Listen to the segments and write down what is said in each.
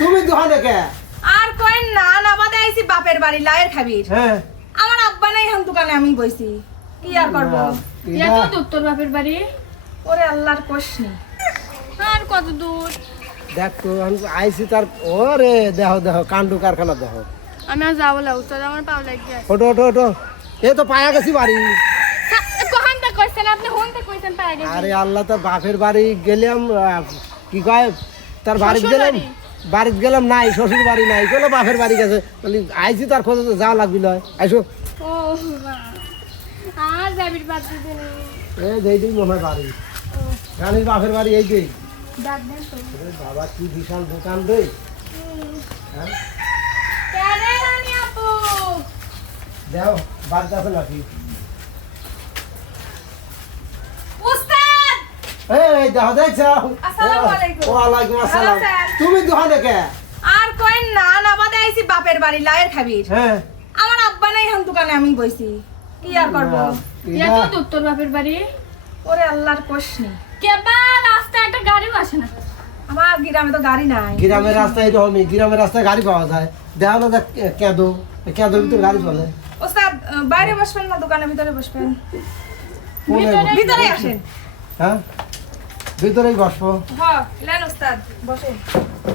তুমি দোকানে কে? আর কয়েন না না বাদে আইছি বাপের বাড়ি লায়ের খাবির। হ্যাঁ। আমার আব্বা নাই হাম দোকানে আমি বইছি। কি আর করব? না, এত এটা- দূর তোর বাপের বাড়ি। ওরে আল্লাহর কোশনি আর কত দূর? দেখ তো আমি আইছি তার ওরে দেহ দেহ কান্ডু কারখানা দেহ। আমি আর যাব লাগু তোর আমার পাও লাগবে ওটো ওটো ওটো এ তো পায়া গেছি বাড়ি। কখন তা কইছেন আপনি? হন তা কইছেন পায়ে গেছি। আরে আল্লাহ তোর বাপের বাড়ি গেলাম কি কয়? তার শ্বশুর গেলাম। বাড়ি? বাড়িতে গেলাম নাই শ্বশুর বাড়ি নাই কোনো বাপের বাড়ি গেছে। বলি আইছি তার খোঁজে তো যাওয়া লাগবি নয় আইসো। ও। আর যাবির বাদ এই যেই দিই মনে বাড়ি। রানীর বাপের বাড়ি এই দিই দেন তো। আরে বাবা কি বিশাল দোকান রে। হ্যাঁ? দেও আছে নাকি উস্তাদ এই দেখো দেখছ আসসালামু আলাইকুম। ওয়ালাইকুম আসসালাম। ভালো তুমি দোকানে কে? আর কয়েন না না বাদে আইছি বাপের বাড়ি লায়ের খাবির হ্যাঁ। আমার আব্বা নাই হাম দোকানে আমি বইছি। কি আর করব? না, এত এটা- তোর বাপের বাড়ি। ওরে আল্লাহর কোশনি কেবা রাস্তায় একটা গাড়িও আসে না। আমার গ্রামে তো গাড়ি নাই। গ্রামের রাস্তায় এরকমই গ্রামের রাস্তায় গাড়ি পাওয়া যায়। দেখো না কেঁদো কেঁদো ভিতরে গাড়ি চলে। ওস্তাদ বাইরে বসবেন না দোকানের ভিতরে বসবেন। ভিতরে আসেন। হ্যাঁ? ভিতরেই বসবো হ লেন ওস্তাদ বসেন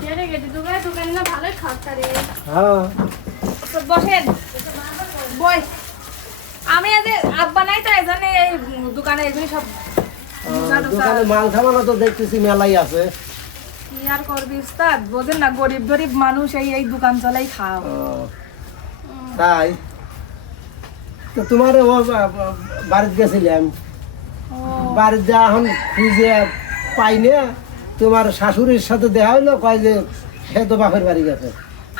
কেরে গেছে দোকানে দোকানে না ভালোই খাতা রে হ্যাঁ। বসেন। বই আমি আজ আব্বা নাই তো এই এই দোকানে এগুলি সব আহ, দোকানে মাল খামানো তো দেখতেছি মেলাই আছে। কি আর করবি উস্তাদ বোঝেন না গরিব গরিব মানুষ এই এই দোকান চলাই খাও। তাই? তো তোমার ও বাড়িতে গেছিলাম। বাড়িতে যা এখন খুঁজে পাই না তোমার শাশুড়ির সাথে দেখা হইল কয় যে সে তো বাপের বাড়ি গেছে।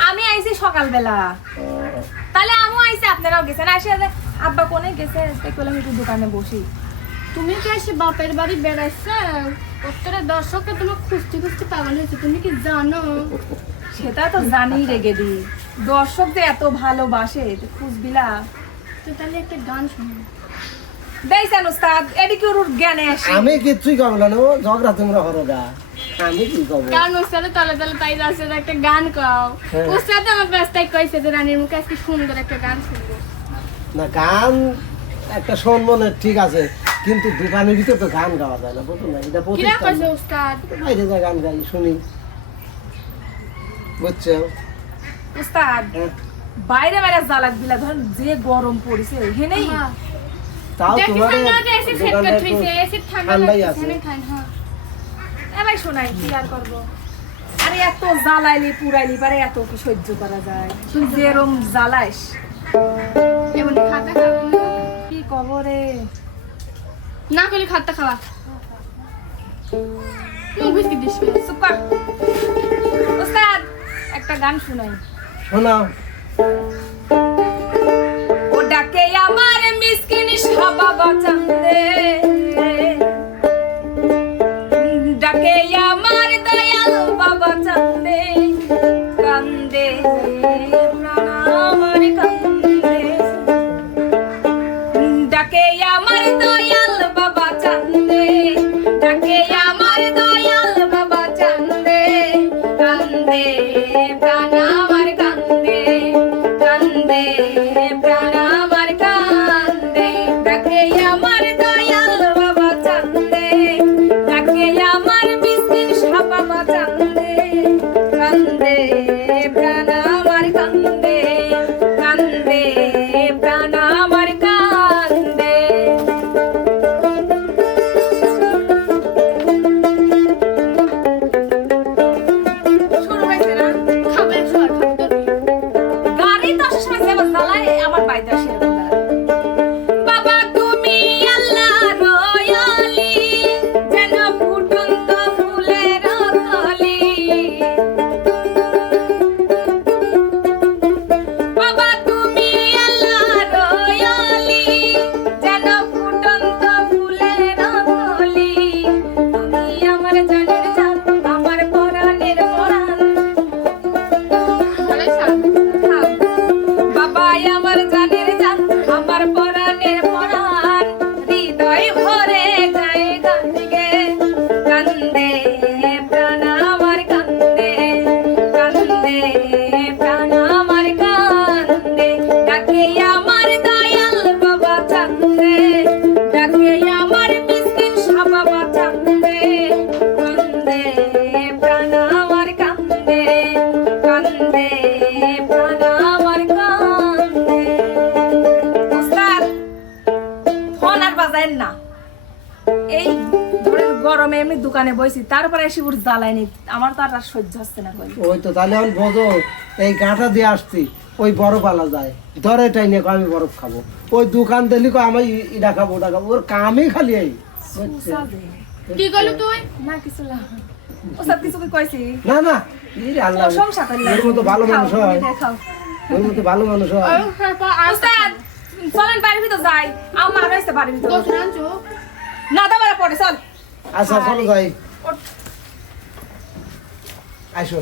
আমি আইছি সকালবেলা। তাহলে আমিও আইছি আপনারাও গেছেন। আসে আব্বা কোনে গেছে? দেখলাম একটু দোকানে বসি। তুমি কি এসে বাপের বাড়ি বেড়াইছে? উত্তরে দর্শককে তোমার খুঁজতে খুঁজতে পাগল হয়েছে। তুমি কি জানো? সেটা তো জানি রেগে দি দর্শক যে এত ভালোবাসে তো খুঁজবিলা। তো তাহলে একটা গান শুনো। দেখছেন উস্তাদ এটি কি ওর জ্ঞানে আসে। আমি কিচ্ছুই কব না ও ঝগড়া তোমরা হরো গা। আমি কি কব কারণ ওর সাথে তলে তলে তাই যাচ্ছে একটা গান গাও হ্যাঁ। ওর সাথে আমার কইছে যে রানীর মুখে আজকে সুন্দর একটা গান শুনব। না গান একটা সম্মানের ঠিক আছে কিন্তু দোকানের ভিতরে তো গান গাওয়া যায় না বুঝলো না? এটা কিরা প্রতিষ্ঠান। কইছে বাইরে যা গান গাই শুনি। বুঝছ? উস্তাদ হ্যাঁ। বাইরে বাইরে জ্বালাক দিলা ধরেন যে গরম পড়েছে হেনেই। তাও তোমার ঠান্ডাই আছে। হ্যাঁ। এবার শোনাই কি আর করব? আরে এত জ্বালাইলি পুরাইলি পারে এত কি সহ্য করা যায়? তুই যেরম জ্বালাইস। কি কবরে? না করলে খাতা খাওয়া। মুখ বিস্কিট দিস একটা গান শুনাই। শোনাও। মিসকিন সাবা বাঁচাতে ডাকে আমার দয়াল বাবা চান্দে কান্দে আমার কান্দে। ডাকে আমার দয়াল কান্দে দোকানে বইছি তারপরে এসে উঠ জ্বালায়নি আমার তো আর সহ্য হচ্ছে না কই। ওই তো তাহলে আমি বোঝো এই গাঁটা দিয়ে আসছি ওই বরফ আলা যায়। ধরে টাই নিয়ে আমি বরফ খাব। ওই দোকান দিলি কয় আমি ই- ইটা খাব ওটা খাব। ওর কামই খালি এই। কি করলি তুই? না কিছু না। ওসব কিছু কি কইছি? না না ইরে আল্লাহ সংসার করলে এর মতো ভালো মানুষ হয়। ওর মতো ভালো মানুষ হয়। আর তারপর আর ওস্তাদ চলেন ভিতর যাই। আমার মা রয়েছে বাড়ির ভিতর। না দাবার পড়ে চল। আচ্ছা চলো যাই। ওঠ। আসো